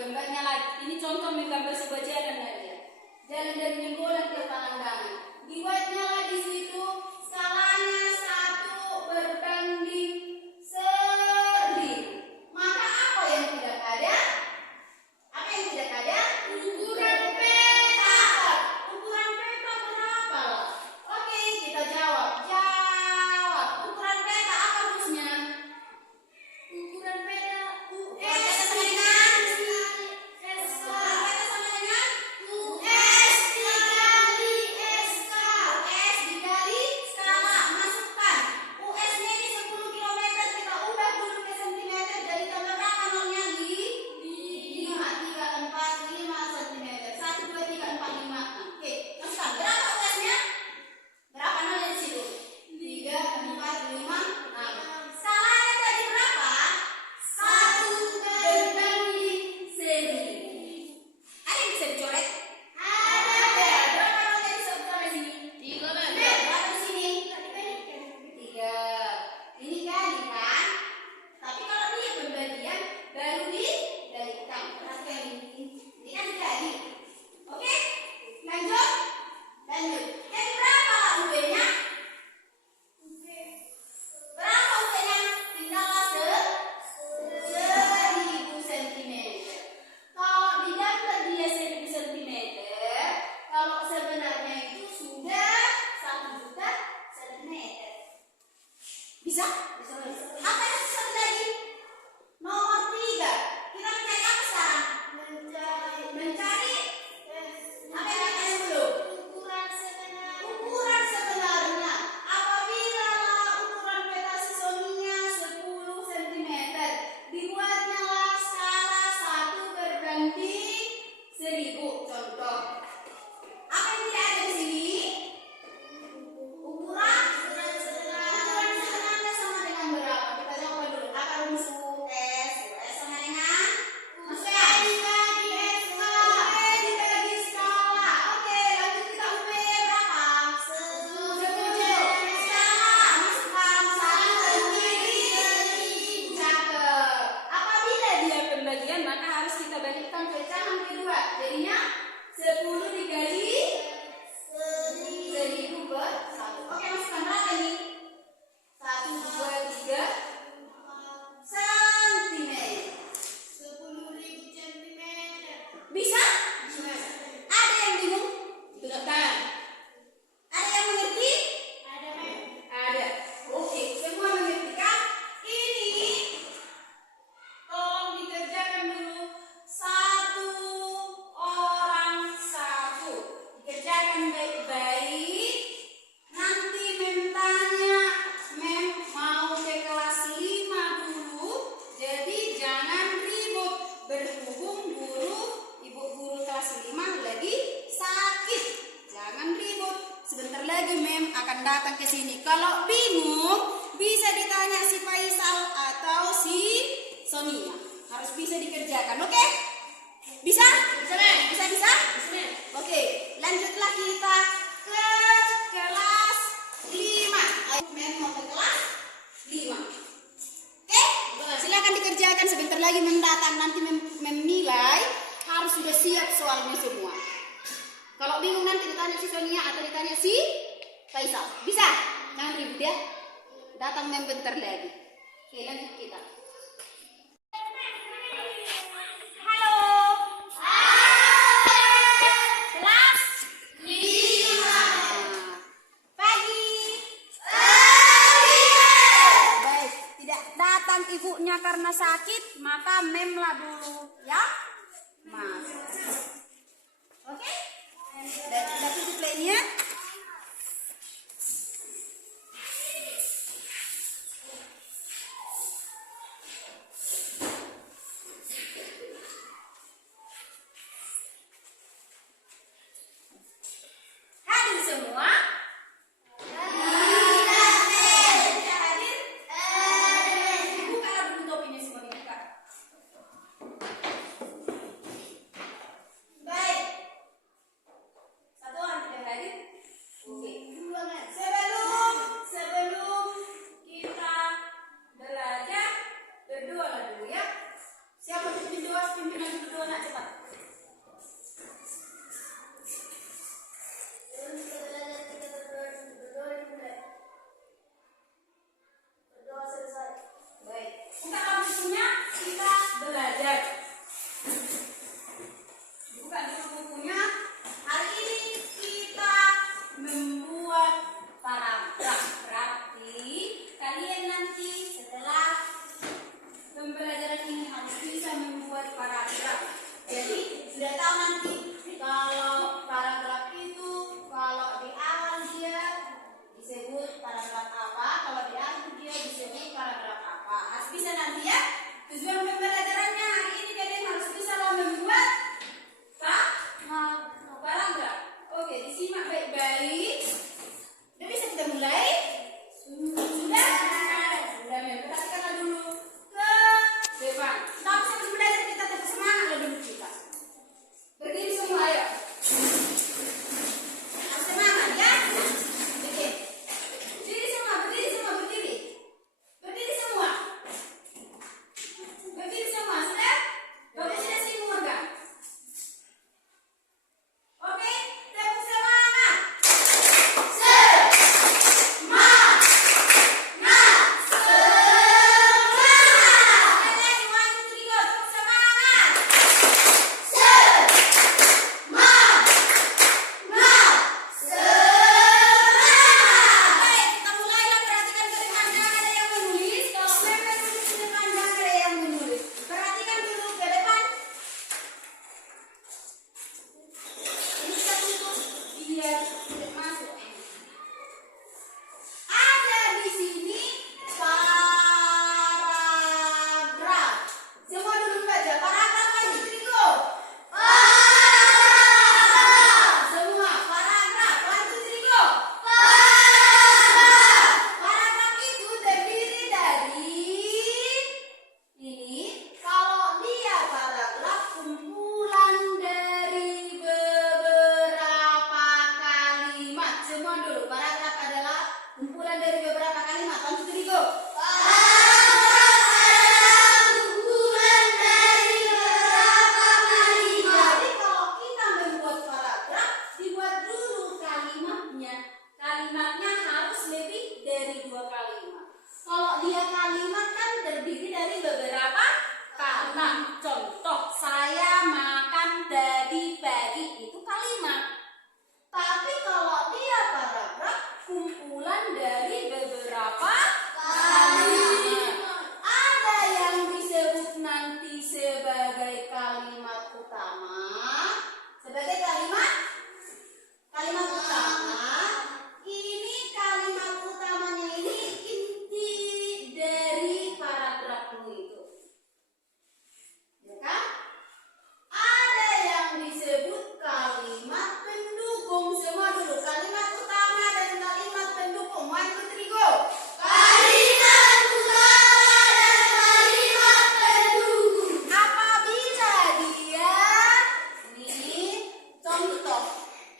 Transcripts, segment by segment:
gambarnya lagi. Ini contoh menggambar sebuah jalan aja. Jalan dari Menggolan ke Pangandaran. Dibuatnya lah di situ skalanya 1 berbanding 1000. Maka apa yang tidak ada? Apa yang tidak ada? Ukuran peta. Ukuran peta berapa? Oke, kita jawab. Ukuran peta apa rumusnya? Ukuran peta US sama dengan SK. Ukuran peta sama dengan US dikali SK. US dikali skala. Masukkan. US-nya ini 10 km. Kita ubah dulu ke sentimeter. Jadi tambah berapa nolnya? 5, 3, 4, 5 cm. 1, 2, 3, 4, 5. Oke, masukkan. Berapa US-nya? Berapa nolnya di situ? 3, 4, 5, 6. Skalanya tadi berapa? 1 berbanding 1000. Ada yang bisa dicoret? Ada. Berapa nolnya bisa dicoret sini? 3. Berapa di sini? 3. Ini kali kan? Tapi kalau dia pembagian baru dikalikan. Perhatikan ini. Ini kan dikali. Oke? Lanjut. Jadi berapa UB-nya? Berapa UB-nya? Tinggallah 1000 cm. Kalau digambar dia 1000 cm, kalau sebenarnya itu sudah 1 juta cm. Bisa? Apa yang satu lagi? Nomor 3. Kita mencari apa sekarang? Mencari apa yang kita cari dulu? Ukuran sebenarnya. Apabila ukuran peta sisoninya 10 cm, dibuatnya lah skala 1 berbanding 1000. Contoh. Apa yang tidak ada di sini? Ukuran sebenarnya sama dengan berapa? Kita jawab dulu. Apa rumus US? US sama dengan masukkan. Dibagi SK. Dibagi skala. Oke, lanjut kita UB berapa? 10. Skala. Masukkan 1 berbanding 1000. Cakep. Apabila dia pembagian, maka harus kita balikkan pecahan kedua. Jadinya 10 dikali 1000 per 1. Oke, masukkan berapa ini? 1, 2, 3 cm. 10.000 cm. Bisa? Ada yang bingung? Dengarkan. Ada yang mengerti? Ada. Oke, semua mengerti kan? Ini tolong dikerjakan dulu satu orang satu. Dikerjakan baik-baik. Nanti mem tanya, mem mau ke kelas 5 dulu. Jadi jangan ribut. Berhubung ibu guru kelas 5 lagi sakit. Jangan ribut. Sebentar lagi mem akan datang ke sini. Kalau bingung, bisa ditanya si Faisal atau si Sonia. Harus bisa dikerjakan, oke? Bisa? Bisa? Oke, lanjutlah kita ke kelas 5. Ayo, mem mau ke kelas 5. Oke? Silakan dikerjakan sebentar lagi mem datang. Nanti mem nilai harus sudah siap soalnya semua. Kalau bingung nanti ditanya si Sonia atau ditanya si Faisal. Bisa? Jangan ribut ya. Datang mem bentar lagi. Oke, lanjut kita. Halo. Kelas 5. Pagi. Baik, tidak datang ibunya karena sakit, maka memlah dulu ya. Mas. Oke? Udah tutup playnya. Hadir semua? Hadir? Dibuka buku topinya semua dibuka. Berdoa nak cepat. Berdoa selesai. Baik. Buka kamu bukunya, kita belajar. Buka dulu bukunya. Hari ini kita membuat paragraf. Berarti kalian nanti setelah pembelajaran ini harus bisa membuat paragraf. Jadi sudah tahu nanti kalau paragraf itu kalau di awal dia disebut paragraf apa, kalau di akhir dia disebut paragraf apa. Harus bisa nanti ya. Tujuan pembelajarannya hari ini kalian harus bisa membuat paragraf. Oke, disimak baik-baik. Udah bisa kita mulai? Sudah? Sudah, perhatikanlah dulu ke depan. Tapi sebelum belajar kita tetap semangat dulu kita. Berdiri semua ayo. Harus semangat ya. Oke. Berdiri semua, berdiri semua, berdiri. Berdiri semua. Berdiri semua, sudah? Bapak sudah semua kan? Oke, tetap semangat. Kalimatnya harus lebih dari 2 kalimat. Kalau dia kalimat kan terdiri dari beberapa kata. Contoh, saya makan tadi pagi, itu kalimat. Tapi kalau dia paragraf, kumpulan dari beberapa kalimat. Ada yang disebut nanti sebagai kalimat utama. Sebagai kalimat utama. Ini kalimat utamanya ini inti dari paragrafmu itu. Ya kan? Ada yang disebut kalimat pendukung. Semua dulu, kalimat utama dan kalimat pendukung. 1, 2, 3, go. Kalimat utama dan kalimat pendukung. Apabila dia, ini contoh.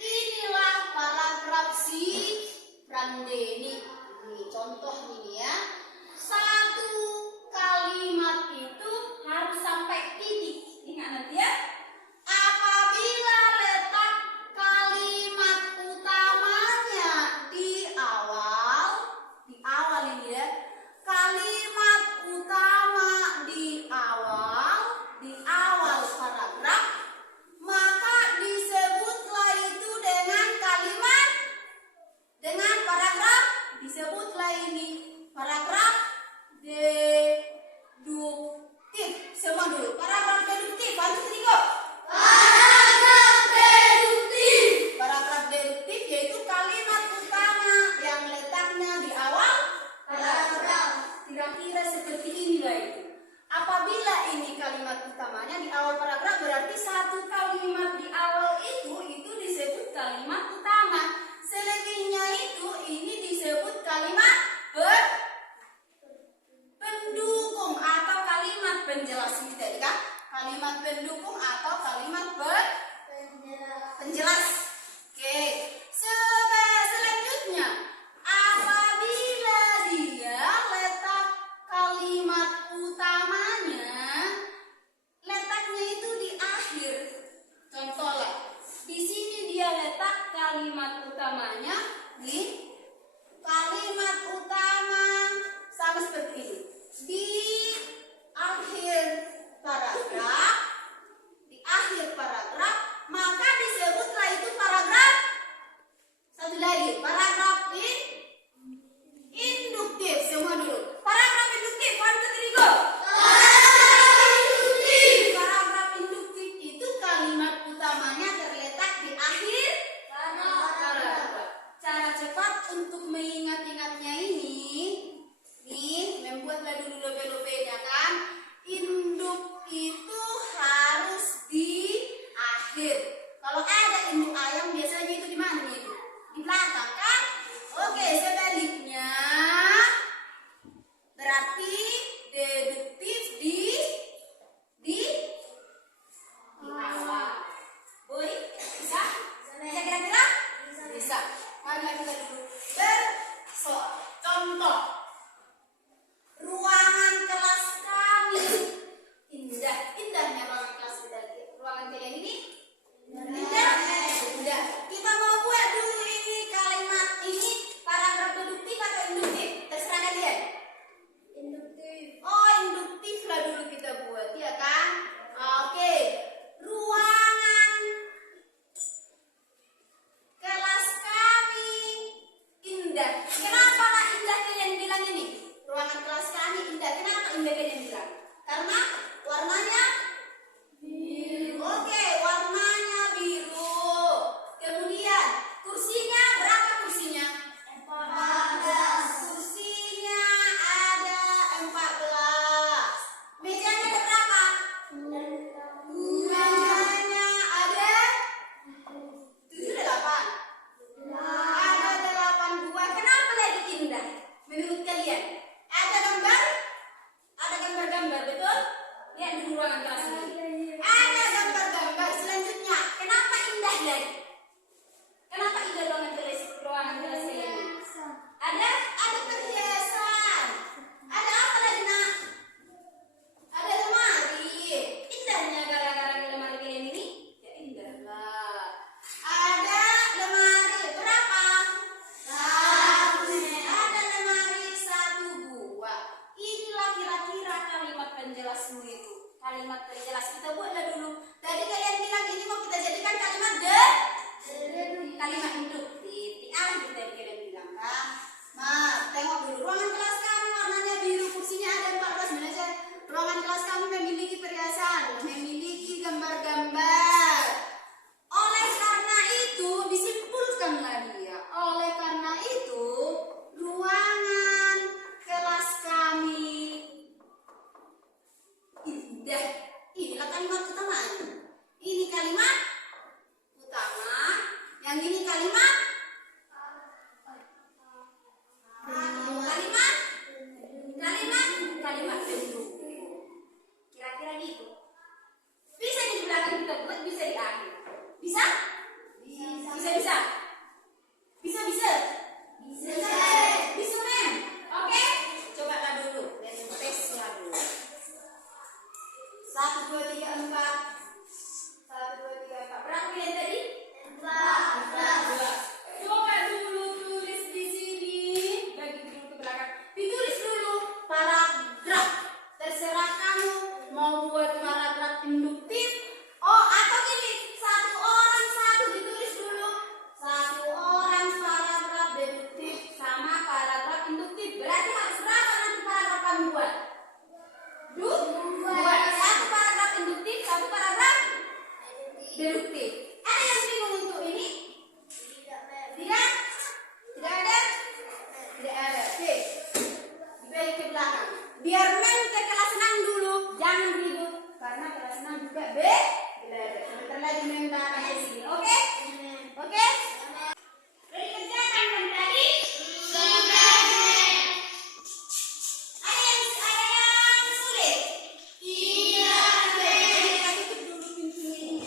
Inilah paragraf si Randeni. Ini contoh ini ya. Satu kalimat itu harus sampai titik. Ingat nanti ya. Apabila letak kalimat utamanya di awal ini ya. Kalimat utama di awal paragraf, maka disebutlah itu dengan paragraf, disebutlah ini paragraf deduktif. Semua dulu, paragraf deduktif. 1, 2, 3, go. Paragraf deduktif yaitu kalimat utama yang letaknya di awal paragraf. Kira-kira seperti inilah itu. Apabila ini kalimat utamanya di awal paragraf, berarti satu kalimat di awal itu disebut kalimat utama. Selebihnya itu ini disebut kalimat pendukung atau kalimat penjelas ini tadi kan? Kalimat pendukung atau kalimat penjelas. Oke. Selanjutnya, apabila dia letak kalimat utamanya letaknya itu letak kalimat utamanya di kalimat utama sama seperti ini. Di akhir paragraf, maka disebutlah itu paragraf. Satu lagi, paragraf induktif. Semua dulu. Paragraf induktif, 1, 2, 3, go. Paragraf induktif itu kalimat utamanya terletak di akhir paragraf. Cara cepat untuk mengingat-ingatnya ini membuatlah dulu lobe-lobenya kan. Induk itu harus di akhir. Kalau ada induk ayam biasanya itu di mana nih? Di belakang kan? Oke, sebaliknya berarti deduktif di awal. Boy, bisa? Bisa kira-kira? Bisa. Mari kita dulu bersoal. Contoh. Ruangan kelas kami. Indahnya ruangan kelas kita. Ruangan kalian ini indah. Kita mau buat dulu ini kalimat ini paragraf deduktif atau induktif? Terserah kalian. Induktif. Oh, induktif lah dulu kita buat, ya kan? Oke. Ruangan kelas kami indah. Kenapa lah indah kalian bilang ini? Ruangan kelas kami indah. Kenapa indah kalian bilang? Karena warnanya biru. Oke, warnanya biru. Kemudian kursinya berapa kursinya? 14. Kursinya ada 14. Mejanya ada berapa? Mejanya ada 7 ada 8. Ada 8 buah. Kenapa lagi indah? Menurut kalian? Ada gambar-gambar, betul? Lihat di ruangan kelas ini. Ada gambar-gambar. Selanjutnya, kenapa indah lagi? Kenapa indah ruangan kelas ini? Ada perhiasan. Ada apa lagi, nak? Ada lemari. Indahnya gara-gara lemari kalian ini? Ya indah lah. Ada lemari berapa? 1. Ada lemari 1 buah. Inilah kira-kira kalimat penjelasmu itu. Kalimat penjelas kita buatlah dulu. Tadi kalian bilang ini mau kita jadikan kalimat kalimat induktif. Di akhir tadi kalian bilang kan. Tengok dulu. Ruangan kelas kami warnanya biru. Kursinya ada 14. Mana aja? Ruangan kelas kami memiliki perhiasan, memiliki gambar-gambar. Oleh karena itu disimpulkanlah dia. Oleh karena itu ruangan kelas kami indah. Inilah kalimat utamanya. Ini kalimat utama. Yang ini kalimat pendukung. Kira-kira gitu. Bisa di belakang kita buat, bisa di akhir. Bisa? Bisa. Bisa, mem. Oke? Cobalah dulu. Tes lah dulu. 1, 2, 3, 4. 1, 2, 3, 4. Berapa kalian tadi? 4. Coba dulu tulis di sini. Bagi dulu ke belakang. Ditulis dulu paragraf. Terserah kamu mau buat paragraf induktif. Oh, atau gini. 1 orang 1 ditulis dulu. 1 orang paragraf deduktif sama paragraf induktif. Berarti harus berapa nanti paragraf kamu buat? 2. 1 paragraf induktif, 1 paragraf deduktif. Ada yang bingung untuk ini? Tidak? Tidak ada? Tidak ada. Oke. Dibalik ke belakang. Biar main ke kelas 6 dulu. Jangan ribut. Karena kelas 6 juga belajar. Sebentar lagi main datang ke sini. Oke? Oke? Udah dikerjakan kan tadi? Sudah. Ada yang sulit? Tidak. Kita tutup dulu pintunya ini.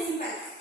disimpan.